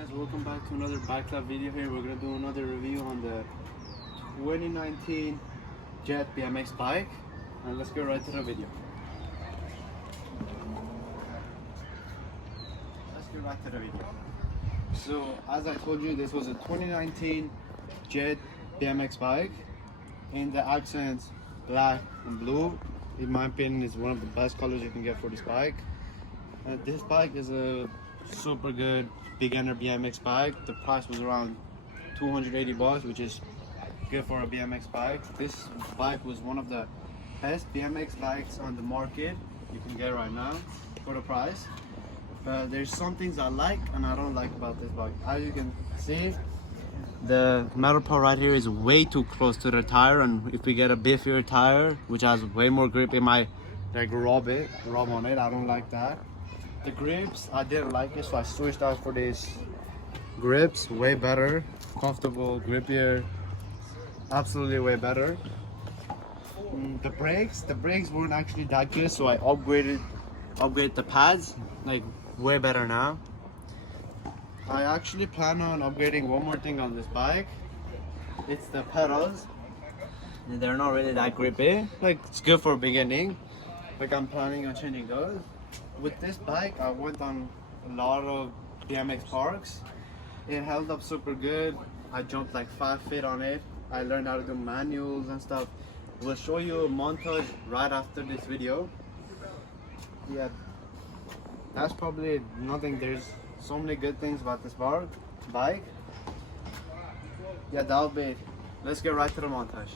guys, welcome back to another bike club video here. We're gonna do another review on the 2019 Jet BMX bike, and let's go right to the video. So as I told you, this was a 2019 Jet BMX bike in the accents black and blue. In my opinion, is one of the best colors you can get for this bike. This bike is a super good beginner BMX bike. The price was around 280 bucks, which is good for a BMX bike. This bike was one of the best BMX bikes on the market you can get right now for the price. There's some things I like and I don't like about this bike. As you can see, the metal part right here is way too close to the tire, and if we get a biffier tire which has way more grip, it might like rub on it. I don't like that. The grips, I didn't like it, so I switched out for these grips. Way better, comfortable, grippier, absolutely way better. The brakes weren't actually that good, so I upgraded the pads, like way better now. I actually plan on upgrading one more thing on this bike. It's the pedals. They're not really that grippy, like it's good for beginning. Like I'm planning on changing those. With this bike, I went on a lot of BMX parks. It held up super good. I jumped like 5 feet on it. I learned how to do manuals and stuff. We'll show you a montage right after this video. Yeah, that's probably nothing. There's so many good things about this bike. Yeah, that'll be it. Let's get right to the montage.